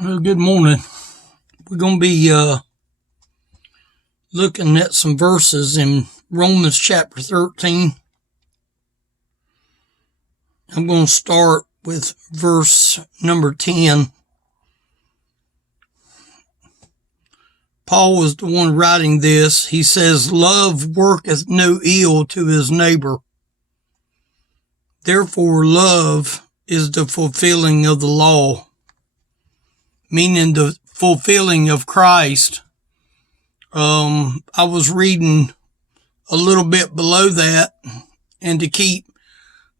Well, good morning. We're going to be looking at some verses in Romans chapter 13. I'm going to start with verse number 10. Paul was the one writing this. He says, "Love worketh no ill to his neighbor. Therefore, love is the fulfilling of the law," meaning the fulfilling of Christ. I was reading a little bit below that, and to keep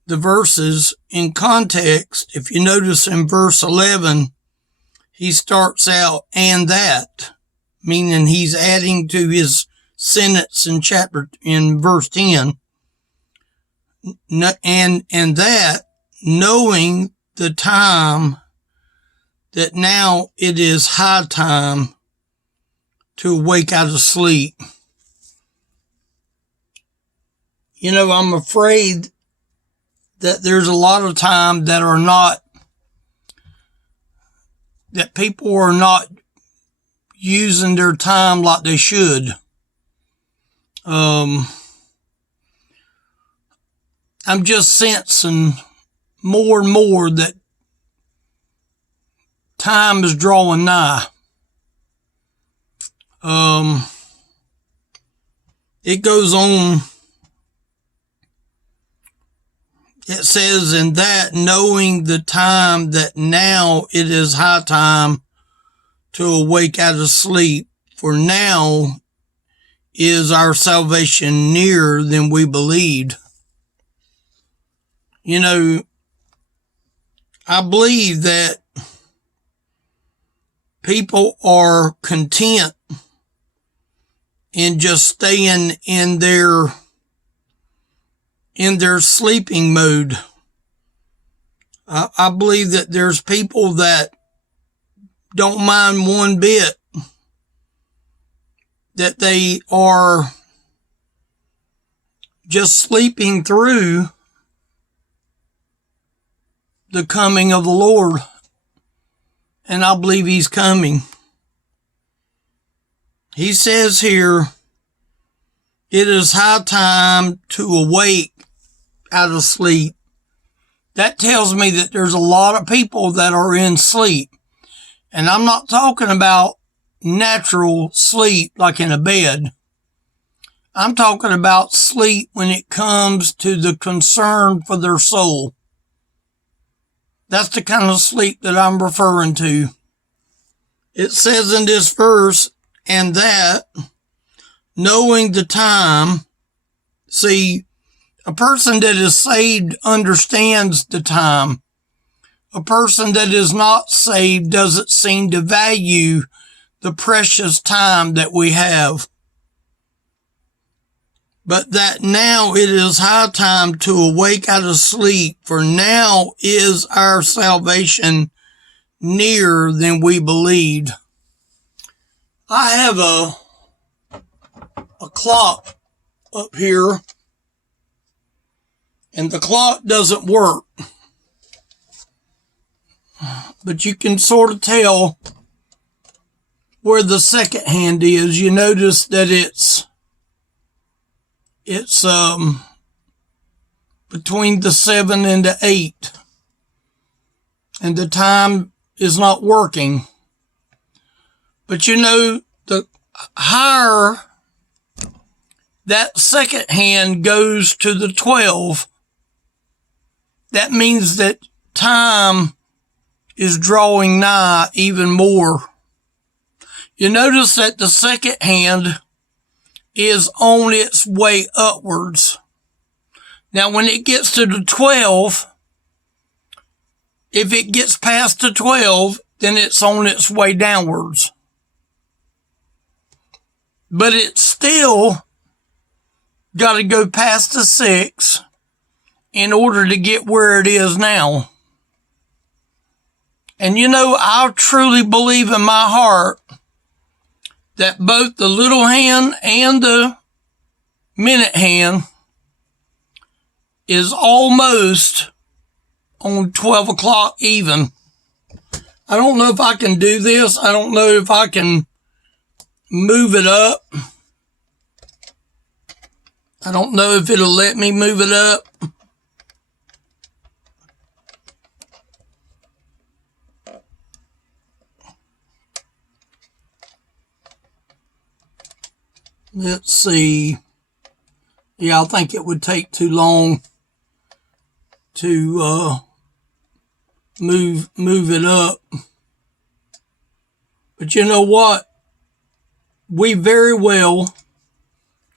the verses in context, if you notice in verse 11, he starts out, "and that," meaning he's adding to his sentence in verse 10. And that, knowing the time, that now it is high time to awake out of sleep. You know, I'm afraid that there's a lot of time that people are not using their time like they should. I'm just sensing more and more that time is drawing nigh. It goes on. It says, "In that, knowing the time, that now it is high time to awake out of sleep, for now is our salvation nearer than we believed." You know, I believe that people are content in just staying in their sleeping mode. I believe that there's people that don't mind one bit that they are just sleeping through the coming of the Lord. And I believe he's coming. He says here, it is high time to awake out of sleep. That tells me that there's a lot of people that are in sleep. And I'm not talking about natural sleep like in a bed. I'm talking about sleep when it comes to the concern for their soul. That's the kind of sleep that I'm referring to. It says in this verse, "and that, knowing the time." See, a person that is saved understands the time. A person that is not saved doesn't seem to value the precious time that we have. "But that now it is high time to awake out of sleep, for now is our salvation nearer than we believed." I have a clock up here, and the clock doesn't work. But you can sort of tell where the second hand is. You notice that it's between the 7 and the 8. And the time is not working. But you know, the higher that second hand goes to the 12, that means that time is drawing nigh even more. You notice that the second hand is on its way upwards. Now, when it gets to the 12, if it gets past the 12, then it's on its way downwards. But it's still got to go past the 6 in order to get where it is now. And you know, I truly believe in my heart that both the little hand and the minute hand is almost on 12 o'clock even. I don't know if I can do this. I don't know if I can move it up. I don't know if it'll let me move it up. Let's see. Yeah, I think it would take too long to move it up. But you know what? We very well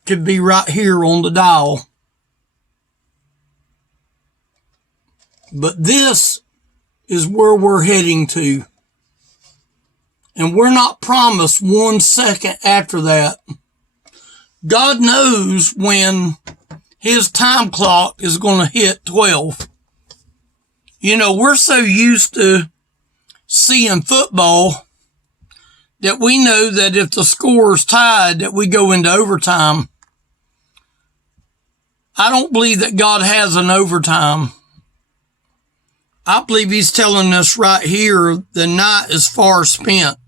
could be right here on the dial. But this is where we're heading to. And we're not promised 1 second after that. God knows when his time clock is going to hit 12. You know, we're so used to seeing football that we know that if the score is tied, that we go into overtime. I don't believe that God has an overtime. I believe he's telling us right here the night is far spent,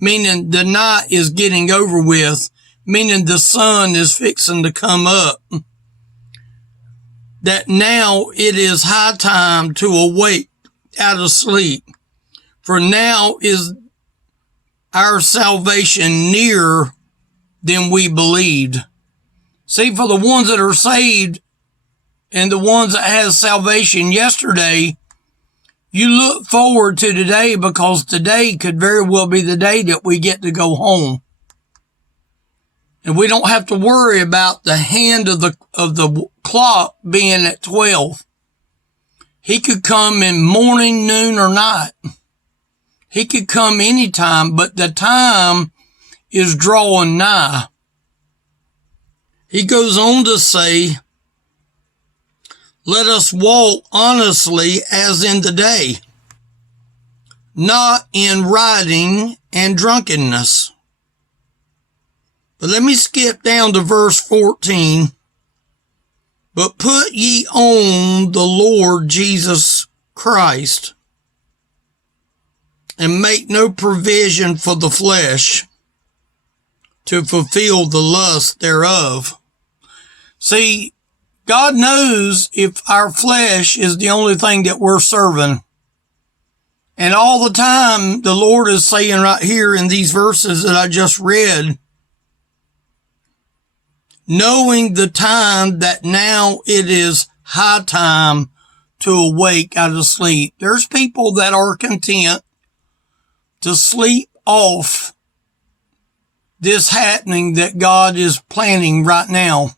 meaning the night is getting over with, meaning the sun is fixing to come up. That now it is high time to awake out of sleep. For now is our salvation nearer than we believed. See, for the ones that are saved and the ones that had salvation yesterday, you look forward to today because today could very well be the day that we get to go home. And we don't have to worry about the hand of the clock being at 12. He could come in morning, noon, or night. He could come anytime, but the time is drawing nigh. He goes on to say, let us walk honestly as in the day, not in rioting and drunkenness. But let me skip down to verse 14. But put ye on the Lord Jesus Christ, and make no provision for the flesh to fulfill the lust thereof. See, God knows if our flesh is the only thing that we're serving. And all the time, the Lord is saying right here in these verses that I just read, knowing the time that now it is high time to awake out of sleep. There's people that are content to sleep off this happening that God is planning right now.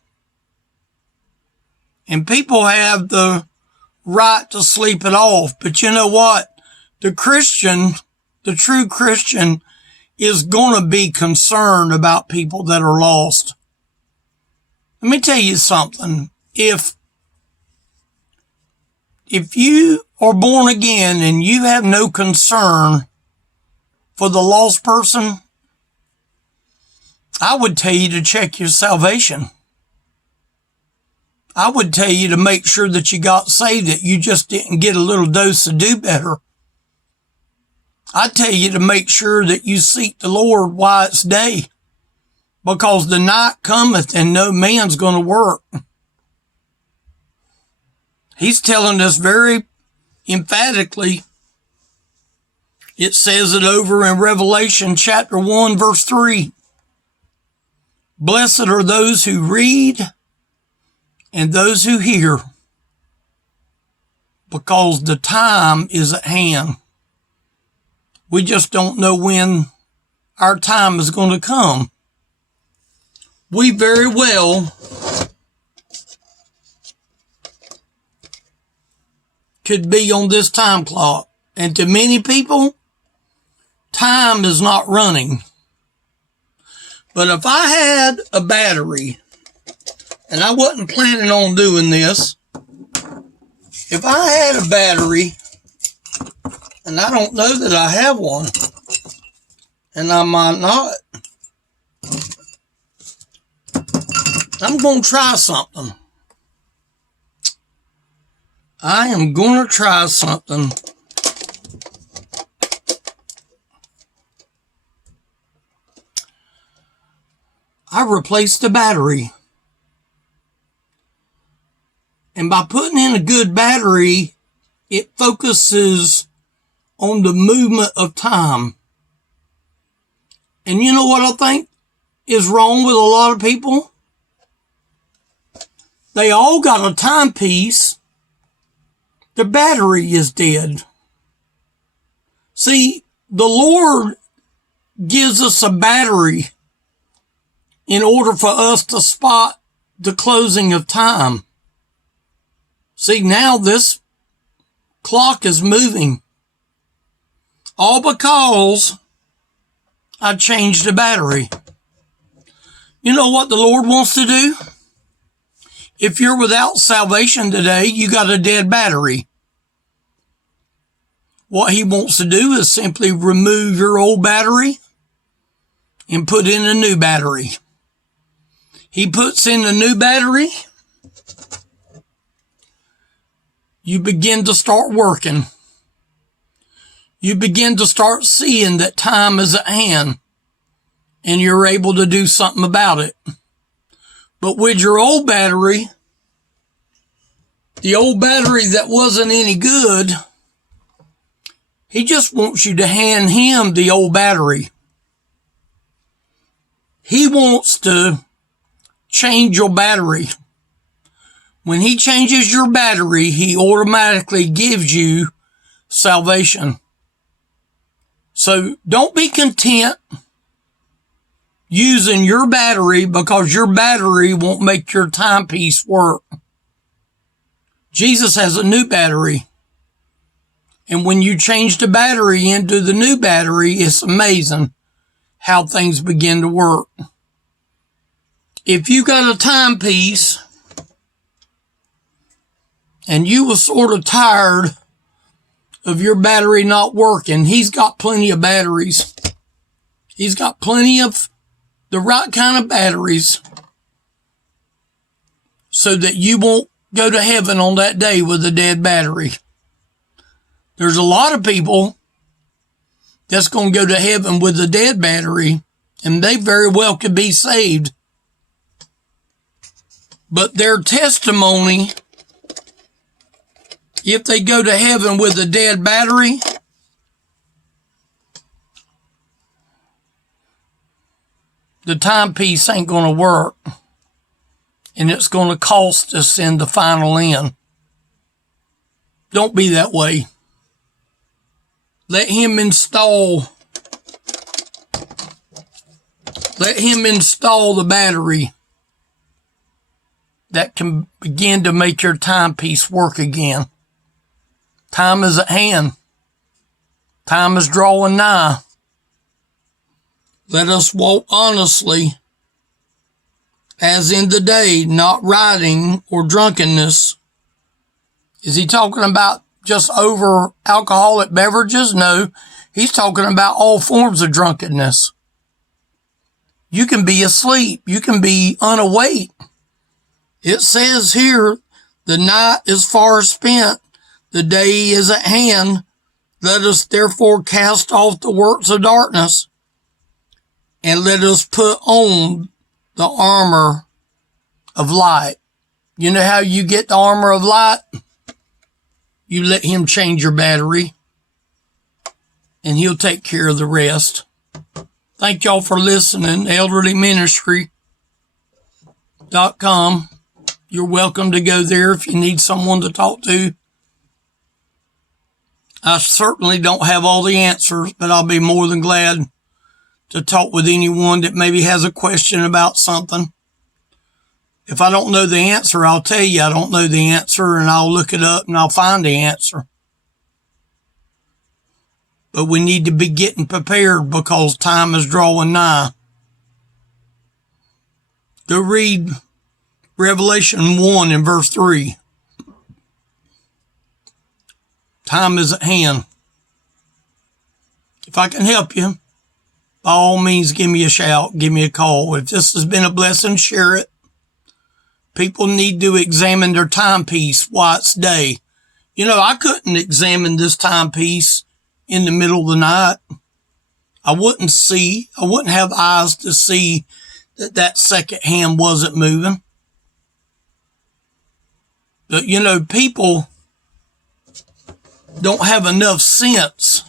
And people have the right to sleep it off. But you know what? The Christian, the true Christian, is going to be concerned about people that are lost. Let me tell you something. If you are born again and you have no concern for the lost person, I would tell you to check your salvation. I would tell you to make sure that you got saved, that you just didn't get a little dose to do better. I tell you to make sure that you seek the Lord while it's day, because the night cometh and no man's going to work. He's telling us very emphatically. It says it over in Revelation chapter 1, verse 3. Blessed are those who read and those who hear, because the time is at hand. We just don't know when our time is going to come. We very well could be on this time clock. And to many people, time is not running. But if I had a battery, and I wasn't planning on doing this, if I had a battery, and I don't know that I have one, and I might not, I'm going to try something. I am going to try something. I replaced the battery. And by putting in a good battery, it focuses on the movement of time. And you know what I think is wrong with a lot of people? They all got a timepiece. The battery is dead. See, the Lord gives us a battery in order for us to spot the closing of time. See, now this clock is moving. All because I changed the battery. You know what the Lord wants to do? If you're without salvation today, you got a dead battery. What he wants to do is simply remove your old battery and put in a new battery. He puts in a new battery. You begin to start working. You begin to start seeing that time is at hand and you're able to do something about it. But with your old battery, the old battery that wasn't any good, he just wants you to hand him the old battery. He wants to change your battery. When he changes your battery, he automatically gives you salvation. So don't be content using your battery because your battery won't make your timepiece work. Jesus has a new battery. And when you change the battery into the new battery, it's amazing how things begin to work. If you got a timepiece and you were sort of tired of your battery not working, he's got plenty of batteries. He's got plenty of the right kind of batteries so that you won't go to heaven on that day with a dead battery. There's a lot of people that's going to go to heaven with a dead battery, and they very well could be saved. But their testimony, if they go to heaven with a dead battery, the timepiece ain't going to work. And it's going to cost us in the final end. Don't be that way. Let him install the battery that can begin to make your timepiece work again. Time is at hand. Time is drawing nigh. Let us walk honestly, as in the day, not rioting or drunkenness. Is he talking about just over alcoholic beverages? No, he's talking about all forms of drunkenness. You can be asleep. You can be unawake. It says here, the night is far spent. The day is at hand. Let us therefore cast off the works of darkness and let us put on the armor of light. You know how you get the armor of light? You let him change your battery and he'll take care of the rest. Thank y'all for listening. elderlyministry.com. You're welcome to go there if you need someone to talk to. I certainly don't have all the answers, but I'll be more than glad to talk with anyone that maybe has a question about something. If I don't know the answer, I'll tell you I don't know the answer, and I'll look it up and I'll find the answer. But we need to be getting prepared because time is drawing nigh. Go read Revelation 1 and verse 3. Time is at hand. If I can help you, by all means, give me a shout, give me a call. If this has been a blessing, share it. People need to examine their timepiece while it's day. You know, I couldn't examine this timepiece in the middle of the night. I wouldn't have eyes to see that that second hand wasn't moving. But, you know, people don't have enough sense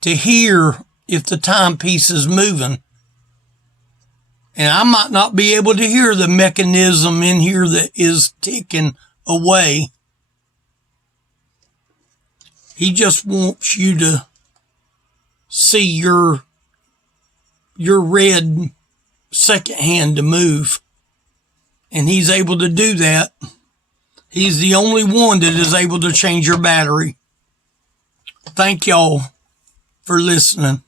to hear if the timepiece is moving. And I might not be able to hear the mechanism in here that is ticking away. He just wants you to see your red second hand to move. And he's able to do that. He's the only one that is able to change your battery. Thank y'all for listening.